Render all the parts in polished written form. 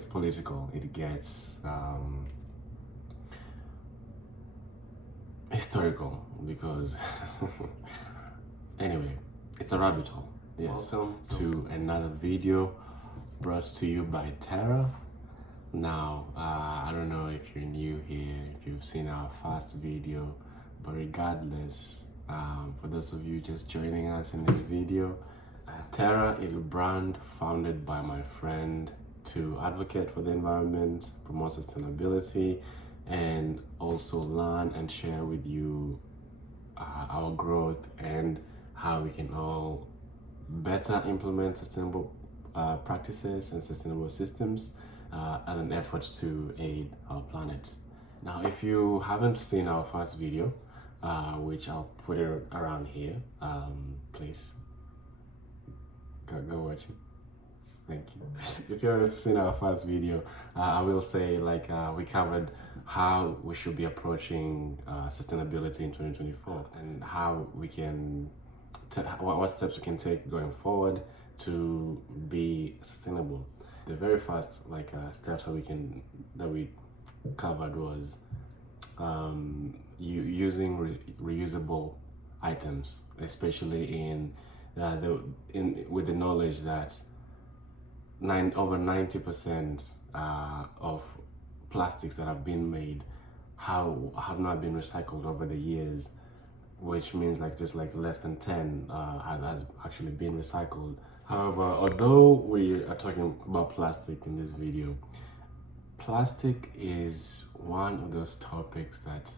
gets political, it gets historical, because anyway, it's a rabbit hole. Yes. Welcome to another video brought to you by Tara. Now, I don't know if you're new here, if you've seen our first video, but regardless, for those of you just joining us in this video, Tara is a brand founded by my friend to advocate for the environment, promote sustainability, and also learn and share with you our growth and how we can all better implement sustainable practices and sustainable systems as an effort to aid our planet. Now, if you haven't seen our first video, which I'll put it around here, please go watch it. Thank you. If you haven't seen our first video, I will say we covered how we should be approaching sustainability in 2024 and how we can what steps we can take going forward to be sustainable. The very first steps that we covered was using reusable items, especially with the knowledge that over 90% of plastics that have been made have not been recycled over the years, which means just less than 10 has actually been recycled. However, although we are talking about plastic in this video, plastic is one of those topics that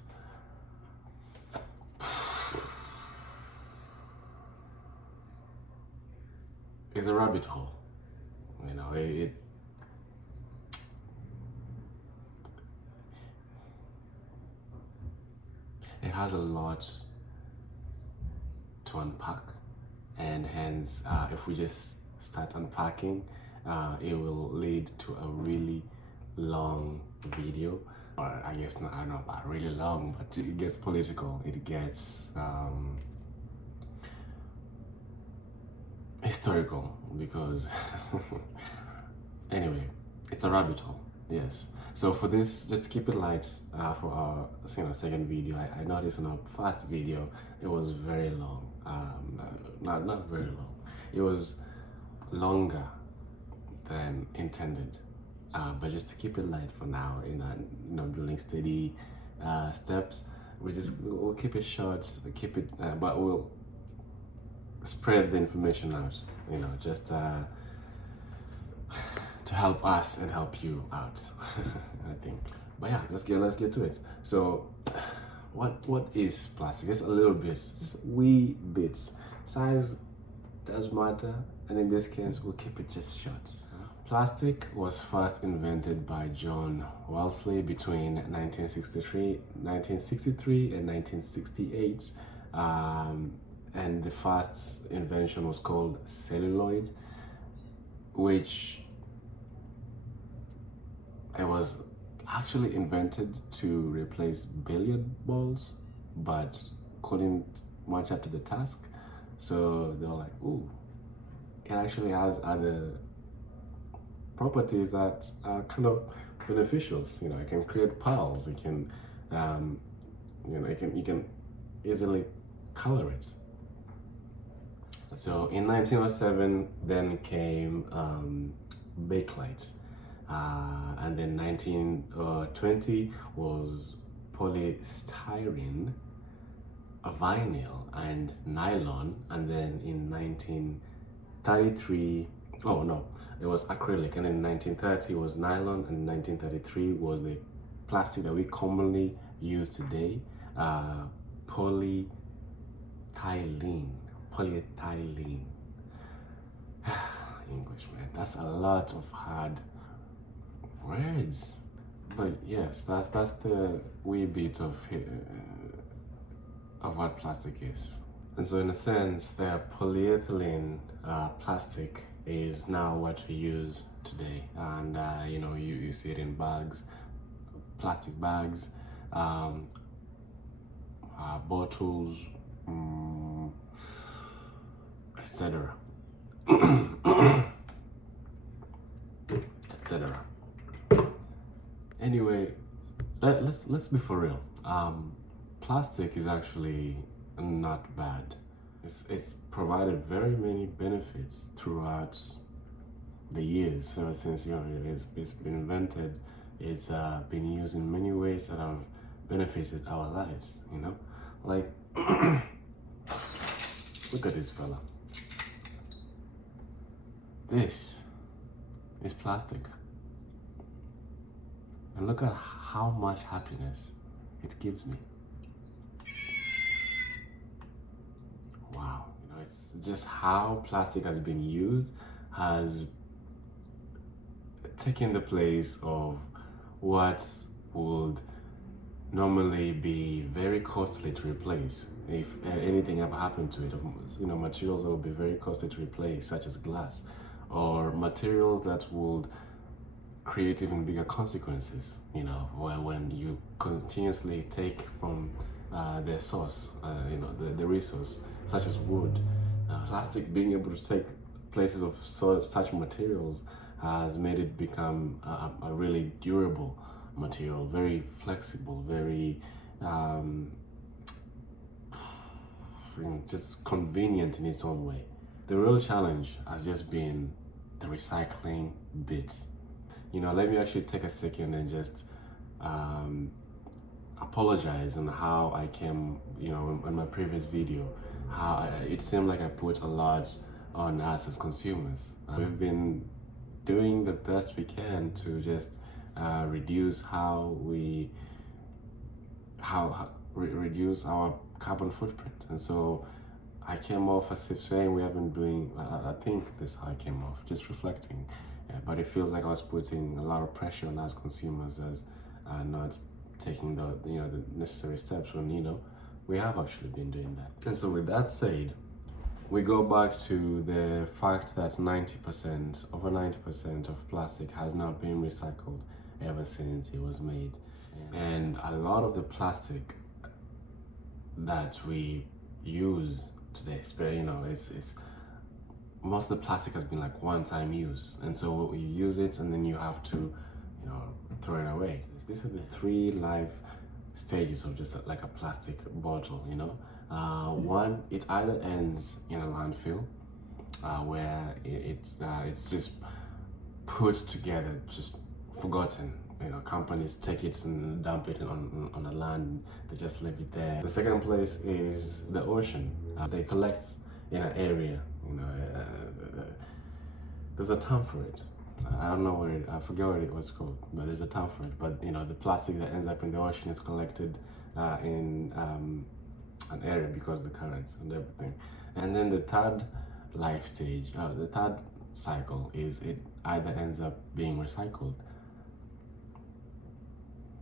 is a rabbit hole. You know, it has a lot to unpack, and hence if we just start unpacking, it will lead to a really long video, or I guess I don't know about really long, but it gets political, it gets historical, because anyway, it's a rabbit hole. Yes. So for this, just to keep it light, for our second video, I noticed in our first video it was very long. Not very long. It was longer than intended. But just to keep it light for now, building steady steps, we'll keep it short, but we'll spread the information out, just to help us and help you out. I think. But yeah, let's get to it. So what is plastic? Just a little bit, just wee bits. Size does matter, and in this case we'll keep it just short. Plastic was first invented by John Wellesley between 1963 and 1968. And the first invention was called celluloid, which it was actually invented to replace billiard balls, but couldn't match up to the task. So they were like, ooh, it actually has other properties that are kind of beneficial. It can create piles, it can you can easily color it. So in 1907 then came bakelite, and then 1920 was polystyrene, vinyl, and nylon, and then in 1933, it was acrylic, and then in 1930 was nylon, and 1933 was the plastic that we commonly use today, polyethylene. English, man, that's a lot of hard words. But yes, that's the wee bit of what plastic is. And so in a sense, the polyethylene plastic is now what we use today, and you see it in bags, plastic bags, bottles, etc. etc. Anyway, let's be for real. Plastic is actually not bad. It's provided very many benefits throughout the years ever since it's been invented. It's been used in many ways that have benefited our lives. Like look at this fella. This is plastic. And look at how much happiness it gives me. Wow, it's just how plastic has been used has taken the place of what would normally be very costly to replace. If anything ever happened to it, materials that would be very costly to replace, such as glass, or materials that would create even bigger consequences, when you continuously take from their source, the resource, such as wood. Plastic being able to take places of such materials has made it become a really durable material, very flexible, very just convenient in its own way. The real challenge has just been the recycling bit. Let me actually take a second and just apologize on how I came, in my previous video, how it seemed like I put a lot on us as consumers. We've been doing the best we can to just reduce reduce our carbon footprint. And so I came off as if saying we haven't doing, I think this is how I came off, just reflecting. But it feels like I was putting a lot of pressure on us consumers as not taking the necessary steps when we have actually been doing that. And so with that said, we go back to the fact that over 90% of plastic has not been recycled ever since it was made. And a lot of the plastic that we use today, it's most of the plastic has been like one-time use, and so you use it and then you have to throw it away. These are the 3 life stages of just like a plastic bottle. One, it either ends in a landfill where it's just put together, just forgotten. Companies take it and dump it on a land, they just leave it there. The second place is the ocean. They collect in an area, there's a term for it. I don't know I forget what it was called, but there's a term for it. But the plastic that ends up in the ocean is collected in an area because of the currents and everything. And then the third life stage, the third cycle is it either ends up being recycled.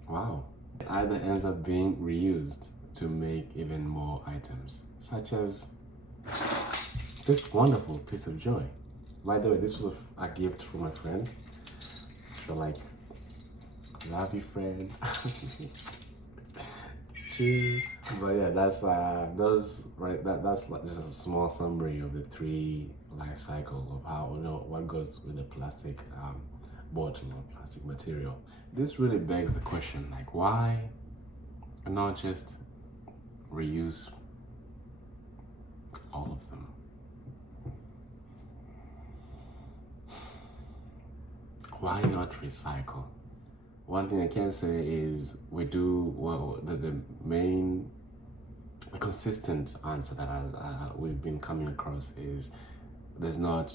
Wow. It either ends up being reused to make even more items, such as this wonderful piece of joy. By the way, this was a gift from a friend. So love you, friend. Cheers. But yeah, that's just a small summary of the 3 life cycle of how what goes with the plastic bottle or plastic material. This really begs the question, why not just reuse all of them? Why not recycle? One thing I can say is we do the consistent answer that we've been coming across is there's not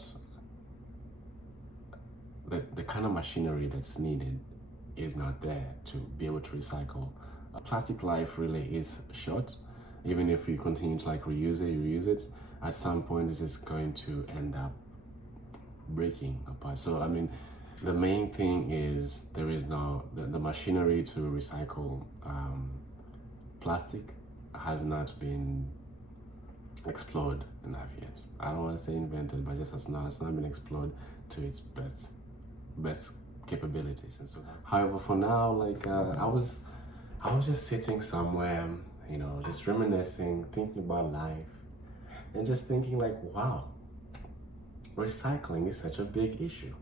the kind of machinery that's needed is not there to be able to recycle. Plastic life really is short. Even if we continue to reuse it, at some point this is going to end up breaking apart. So the main thing is there is the machinery to recycle plastic has not been explored enough yet. I don't want to say invented, but just it's not been explored to its best capabilities. And so however, for now, I was just sitting somewhere, just reminiscing, thinking about life, and just thinking wow, recycling is such a big issue.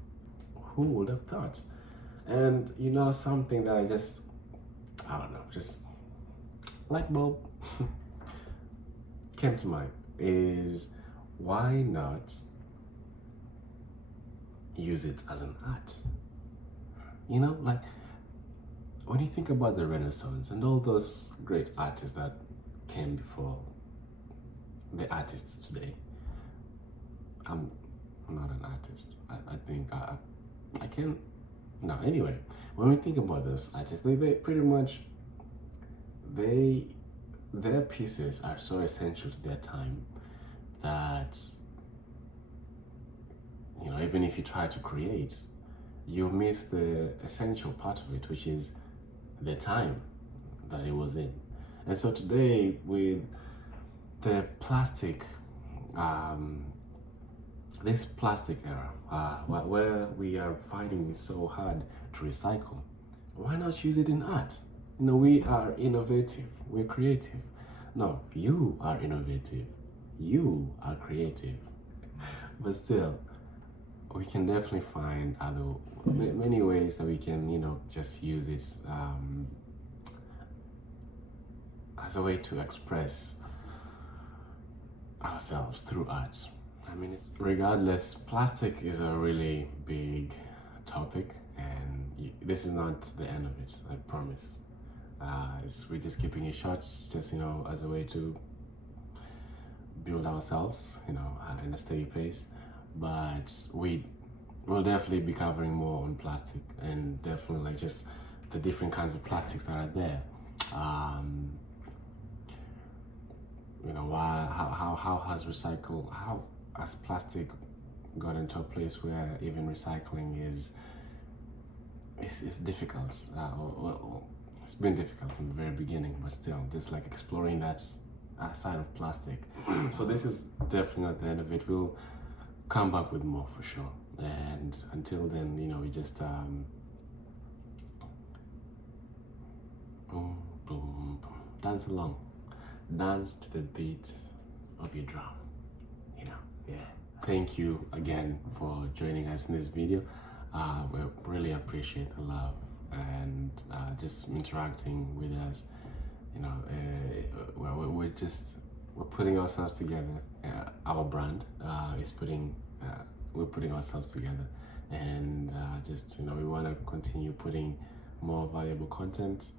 Who would have thought? And something that I don't know, just light bulb came to mind is, why not use it as an art? Like when you think about the Renaissance and all those great artists that came before the artists today. I'm not an artist. I think I can. No, anyway, when we think about those artists, they pretty much, their pieces are so essential to their time that, even if you try to create, you miss the essential part of it, which is the time that it was in. And so today, with the plastic, this plastic era, where we are finding it so hard to recycle, why not use it in art? We are innovative, we're creative. No, you are innovative, you are creative. But still, we can definitely find many ways that we can, just use it as a way to express ourselves through art. I mean, regardless, plastic is a really big topic, and this is not the end of it, I promise. We're just keeping it short, just, as a way to build ourselves, in a steady pace. But we'll definitely be covering more on plastic, and definitely like just the different kinds of plastics that are there. How has plastic got into a place where even recycling is difficult? It's been difficult from the very beginning, but still, just like exploring that side of plastic. So this is definitely not the end of it. We'll come back with more for sure. And until then, we just boom, boom, boom. Dance along. Dance to the beat of your drum. Yeah. Thank you again for joining us in this video. We really appreciate the love and just interacting with us. We're putting ourselves together. Our brand we're putting ourselves together, and we want to continue putting more valuable content.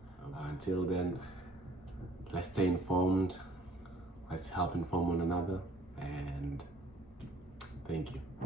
Until then, let's stay informed, let's help inform one another, and thank you.